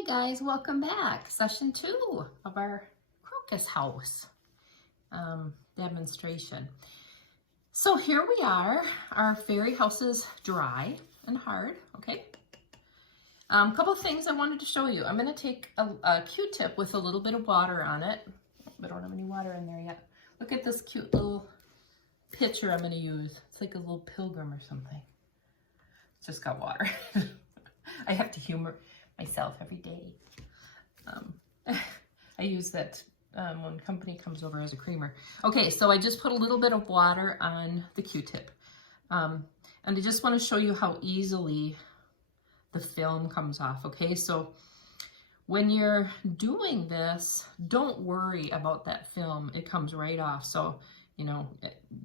Hi guys, welcome back. Session 2 of our Crocus house demonstration. So here we are. Our fairy house is dry and hard, okay? Couple things I wanted to show you. I'm going to take a Q-tip with a little bit of water on it. I don't have any water in there yet. Look at this cute little pitcher I'm going to use. It's like a little pilgrim or something. It's just got water. I have to humor myself every day. I use that when company comes over as a creamer. Okay, so I just put a little bit of water on the Q-tip. And I just want to show you how easily the film comes off, okay? So when you're doing this, don't worry about that film. It comes right off. So, you know,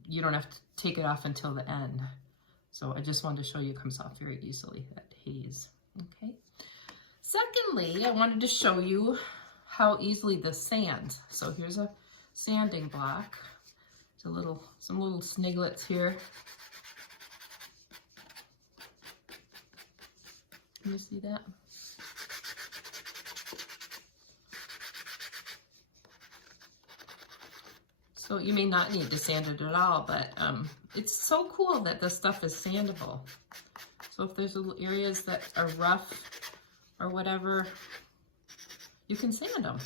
you don't have to take it off until the end. So I just wanted to show you it comes off very easily, that haze, okay? Secondly, I wanted to show you how easily this sands. So here's a sanding block. There's some little sniglets here. Can you see that? So you may not need to sand it at all, but it's so cool that this stuff is sandable. So if there's little areas that are rough or whatever, you can sand them.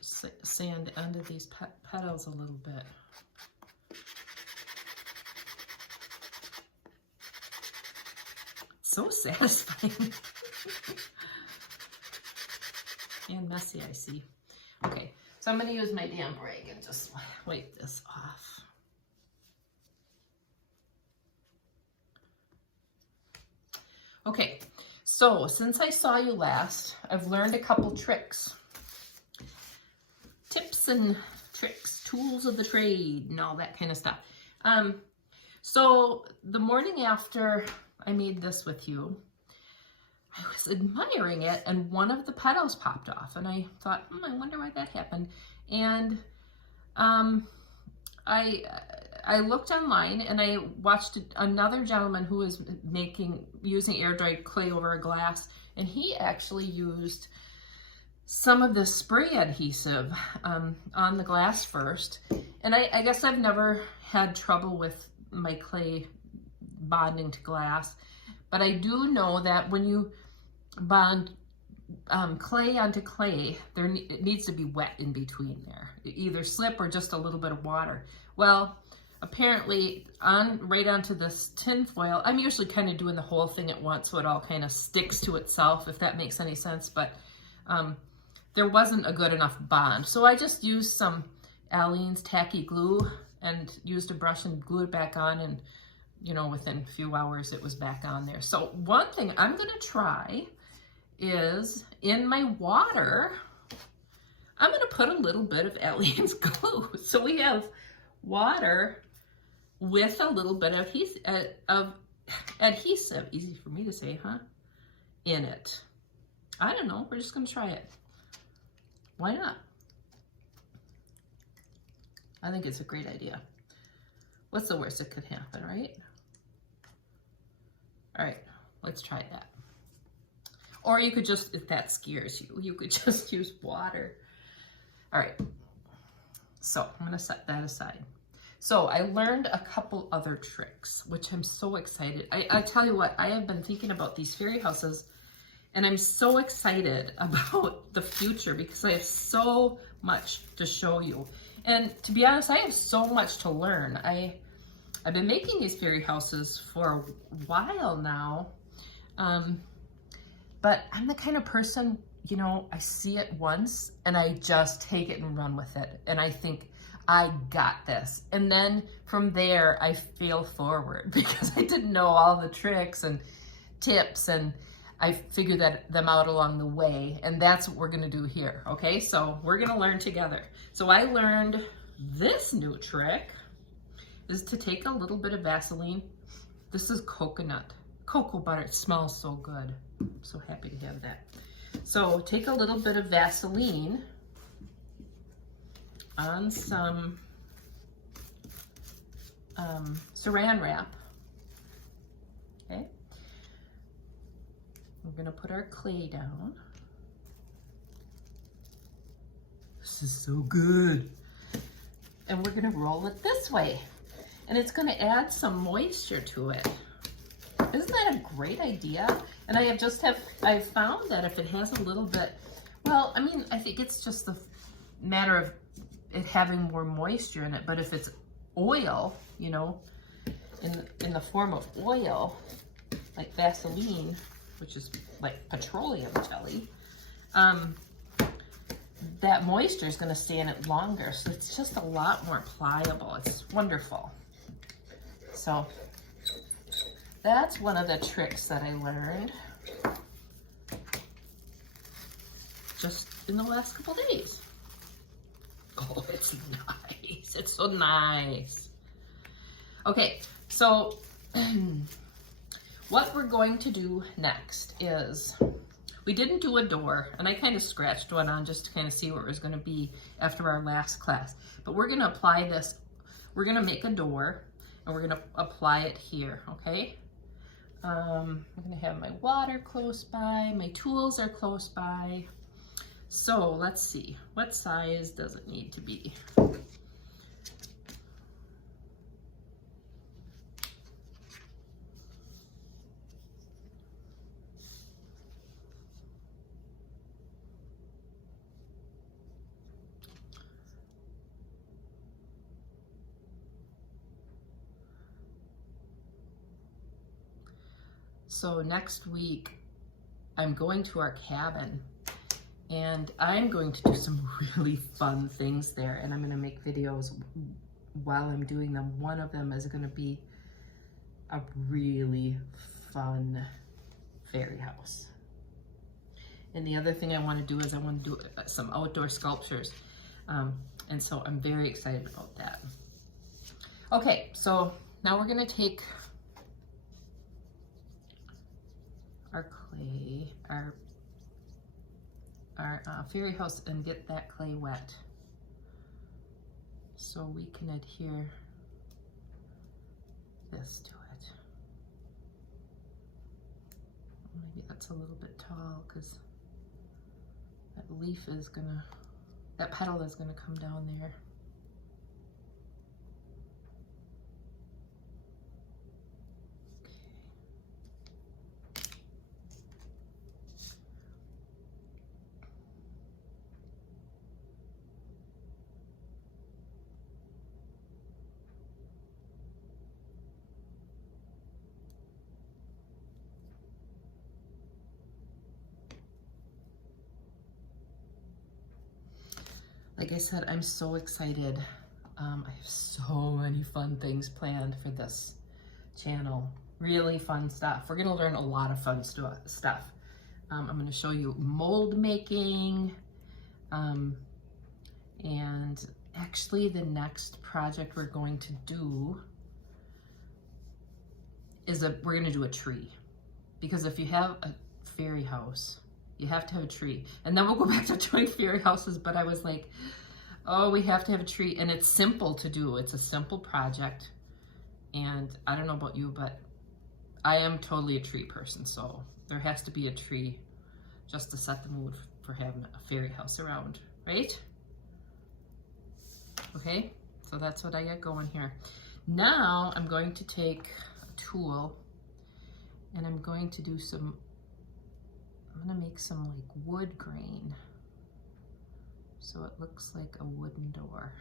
Just sand under these petals a little bit. So satisfying. And messy, I see. Okay, so I'm going to use my damp rag and just wipe this off. Okay, so since I saw you last, I've learned a couple tricks. Tips and tricks, tools of the trade, and all that kind of stuff. So the morning after I made this with you, I was admiring it, and one of the petals popped off, and I thought, I wonder why that happened. And I looked online and I watched another gentleman who was using air dried clay over a glass, and he actually used some of the spray adhesive on the glass first. And I guess I've never had trouble with my clay bonding to glass, but I do know that when you bond clay onto clay, it needs to be wet in between there, either slip or just a little bit of water. Well, apparently right onto this tin foil, I'm usually kind of doing the whole thing at once so it all kind of sticks to itself, if that makes any sense, but there wasn't a good enough bond. So I just used some Aleene's tacky glue and used a brush and glued it back on, and you know, within a few hours it was back on there. So one thing I'm gonna try is in my water, I'm gonna put a little bit of Aleene's glue. So we have water with a little bit of adhesive, easy for me to say, huh? In it. I don't know, we're just gonna try it. Why not? I think it's a great idea. What's the worst that could happen, right? All right, let's try that. Or you could just, if that scares you, you could just use water. All right, so I'm gonna set that aside. So I learned a couple other tricks, which I'm so excited. I tell you what, I have been thinking about these fairy houses, and I'm so excited about the future because I have so much to show you. And to be honest, I have so much to learn. I've been making these fairy houses for a while now, but I'm the kind of person, you know, I see it once and I just take it and run with it. And I think, I got this. And then from there, I fail forward because I didn't know all the tricks and tips, and I figured them out along the way. And that's what we're gonna do here, okay? So we're gonna learn together. So I learned this new trick is to take a little bit of Vaseline. This is cocoa butter. It smells so good. I'm so happy to have that. So take a little bit of Vaseline on some saran wrap, okay? We're gonna put our clay down. This is so good. And we're gonna roll it this way. And it's gonna add some moisture to it. Isn't that a great idea? And I've found that if it has a little bit, well, I mean, I think it's just a matter of it having more moisture in it, but if it's oil, you know, in the form of oil, like Vaseline, which is like petroleum jelly, that moisture is going to stay in it longer, so it's just a lot more pliable. It's wonderful. So that's one of the tricks that I learned just in the last couple days. Oh, it's nice. It's so nice. Okay, so what we're going to do next is, we didn't do a door, and I kind of scratched one on just to kind of see where it was going to be after our last class. But we're going to apply this. We're going to make a door, and we're going to apply it here, okay? I'm going to have my water close by. My tools are close by. So let's see. What size does it need to be? So next week, I'm going to our cabin, and I'm going to do some really fun things there, and I'm going to make videos while I'm doing them. One of them is going to be a really fun fairy house. And the other thing I want to do is I want to do some outdoor sculptures. And so I'm very excited about that. Okay, so now we're going to take our clay, our fairy house, and get that clay wet so we can adhere this to it. Maybe that's a little bit tall because that leaf is gonna, that petal is gonna come down there. Like I said, I'm so excited. I have so many fun things planned for this channel. Really fun stuff. We're gonna learn a lot of fun stuff. I'm gonna show you mold making. And actually the next project we're going to do is we're gonna do a tree. Because if you have a fairy house, you have to have a tree. And then we'll go back to doing fairy houses, but I was like, oh, we have to have a tree. And it's simple to do. It's a simple project. And I don't know about you, but I am totally a tree person. So there has to be a tree just to set the mood for having a fairy house around, right? Okay, so that's what I got going here. Now I'm going to take a tool and I'm going to do some, I'm gonna make some like wood grain so it looks like a wooden door.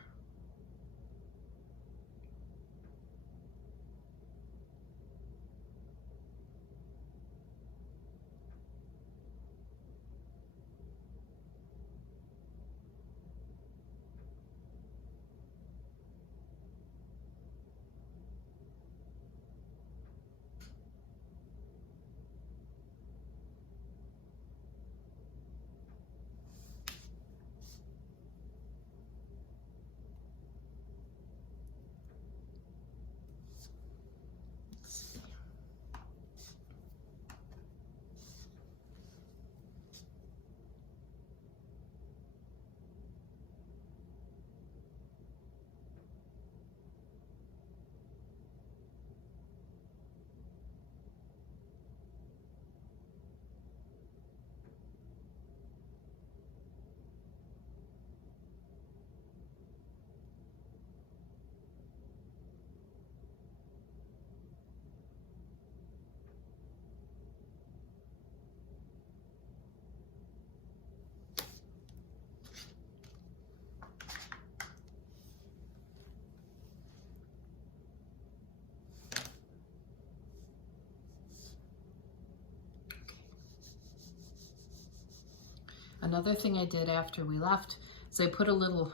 another thing I did after we left is I put a little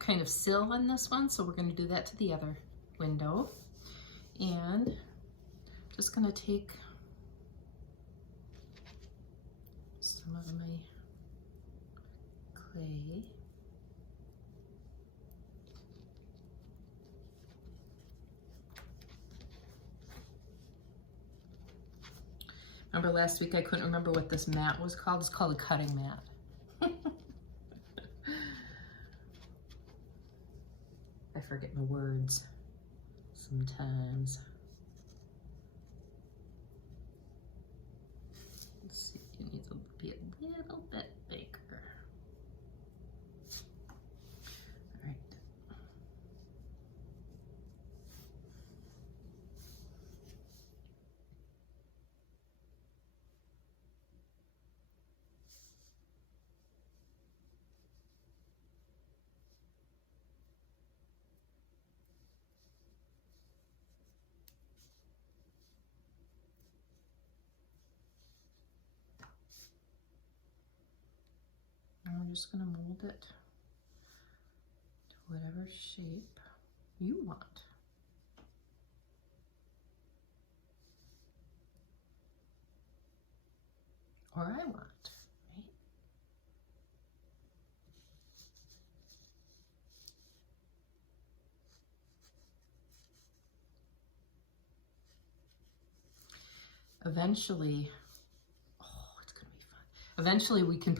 kind of sill on this one, so we're going to do that to the other window. And just going to take some of my clay. Remember last week I couldn't remember what this mat was called? It's called a cutting mat. I forget my words sometimes. Let's see, it needs to be a little bit bigger. All right. I'm just going to mold it to whatever shape you want. Or I want, right? Eventually, oh, it's going to be fun. Eventually we can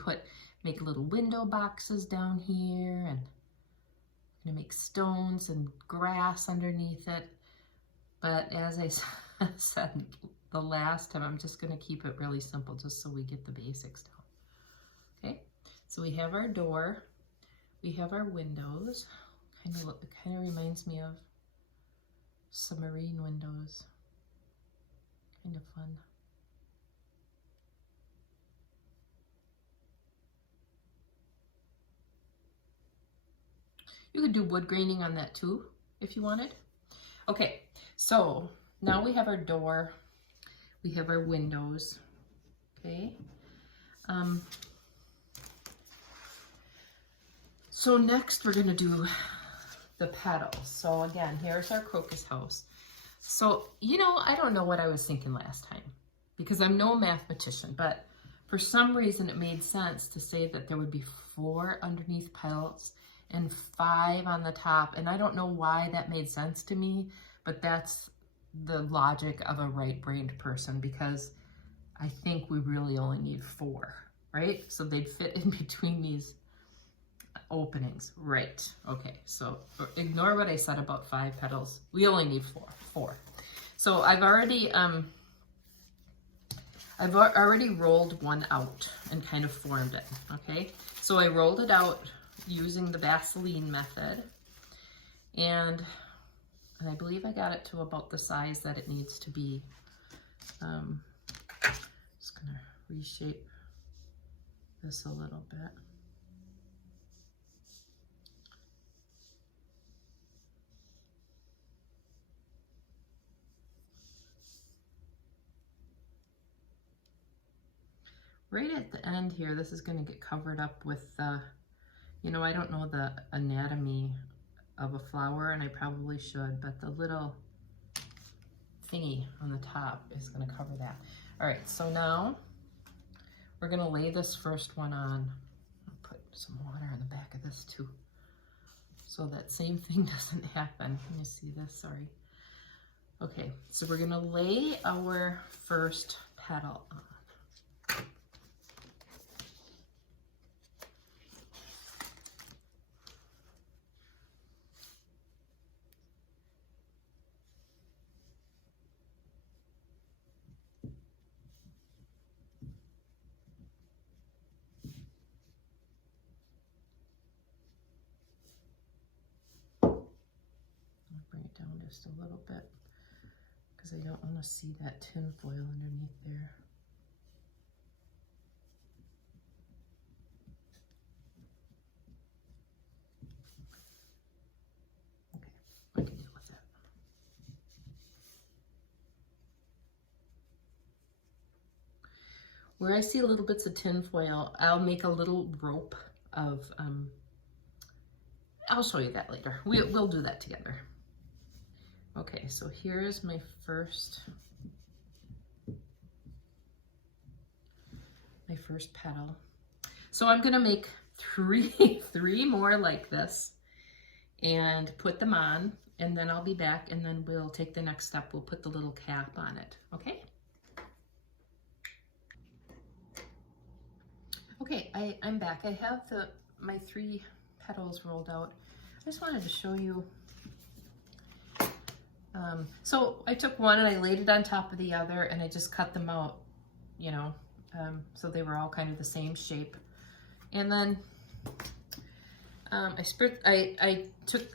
make little window boxes down here, and I'm gonna make stones and grass underneath it. But as I said the last time, I'm just gonna keep it really simple just so we get the basics down. Okay, so we have our door, we have our windows. It kind of reminds me of submarine windows. Kind of fun. You could do wood graining on that too, if you wanted. Okay, so now we have our door, we have our windows, okay? So next we're gonna do the petals. So again, here's our crocus house. So, you know, I don't know what I was thinking last time because I'm no mathematician, but for some reason it made sense to say that there would be 4 underneath petals and 5 on the top. And I don't know why that made sense to me, but that's the logic of a right-brained person, because I think we really only need 4, right? So they'd fit in between these openings, right? Okay, so ignore what I said about 5 petals. We only need 4. So I've already rolled one out and kind of formed it, okay? So I rolled it out using the Vaseline method, and I believe I got it to about the size that it needs to be. Just gonna reshape this a little bit. Right at the end here, this is going to get covered up with, you know, I don't know the anatomy of a flower, and I probably should, but the little thingy on the top is going to cover that. All right, so now we're going to lay this first one on. I'll put some water on the back of this too, so that same thing doesn't happen. Let me see this, sorry. Okay, so we're going to lay our first petal on. Down just a little bit because I don't want to see that tin foil underneath there. Okay, I can deal with that. where I see little bits of tin foil, I'll make a little rope of, I'll show you that later. We'll do that together. Okay, so here's my first petal. So I'm gonna make three more like this and put them on, and then I'll be back, and then we'll take the next step. We'll put the little cap on it, okay? Okay, I'm back. I have my 3 petals rolled out. I just wanted to show you. So I took one and I laid it on top of the other, and I just cut them out, you know, so they were all kind of the same shape. And then I took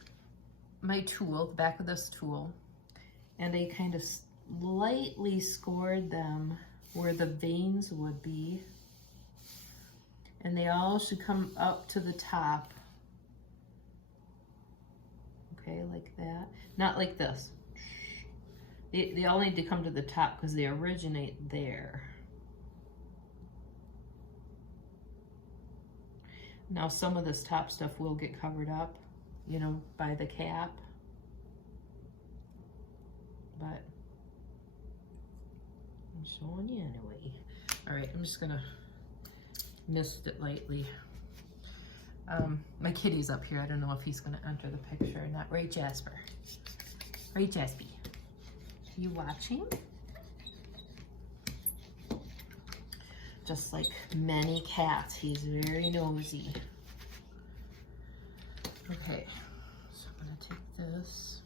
my tool, the back of this tool, and I kind of lightly scored them where the veins would be. And they all should come up to the top. Okay, like that. Not like this. They all need to come to the top because they originate there. Now some of this top stuff will get covered up, you know, by the cap. But I'm showing you anyway. All right, I'm just gonna mist it lightly. My kitty's up here. I don't know if he's gonna enter the picture or not. Right, Jasper? Right, Jaspy? You watching? Just like many cats, he's very nosy. Okay, so I'm gonna take this.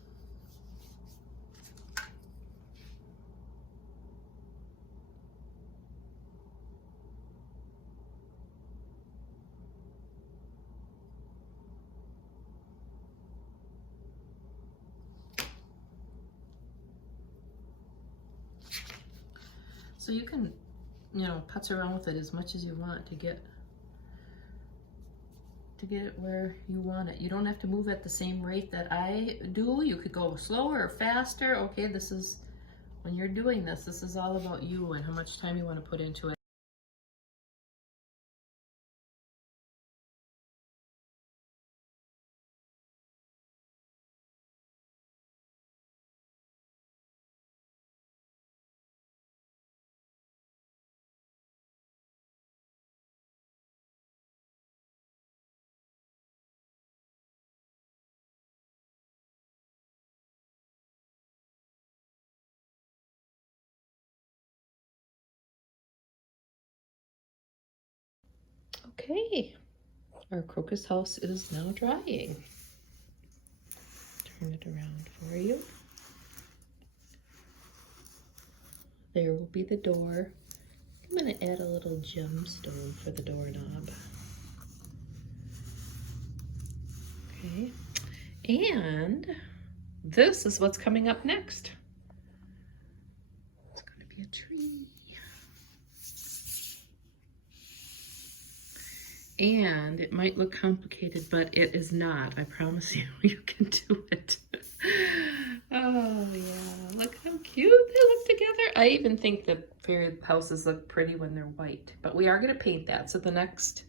So you can, you know, putz around with it as much as you want to get it where you want it. You don't have to move at the same rate that I do. You could go slower or faster. Okay, this is, when you're doing this, this is all about you and how much time you want to put into it. Okay, our crocus house is now drying. Turn it around for you. There will be the door. I'm going to add a little gemstone for the doorknob. Okay, and this is what's coming up next. It's going to be a tree. And it might look complicated, but it is not. I promise you, you can do it. Oh yeah, look how cute they look together. I even think the fairy houses look pretty when they're white, but we are gonna paint that. So the next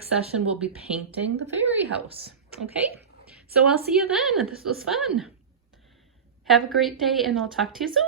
session we'll be painting the fairy house, okay? So I'll see you then. This was fun. Have a great day and I'll talk to you soon.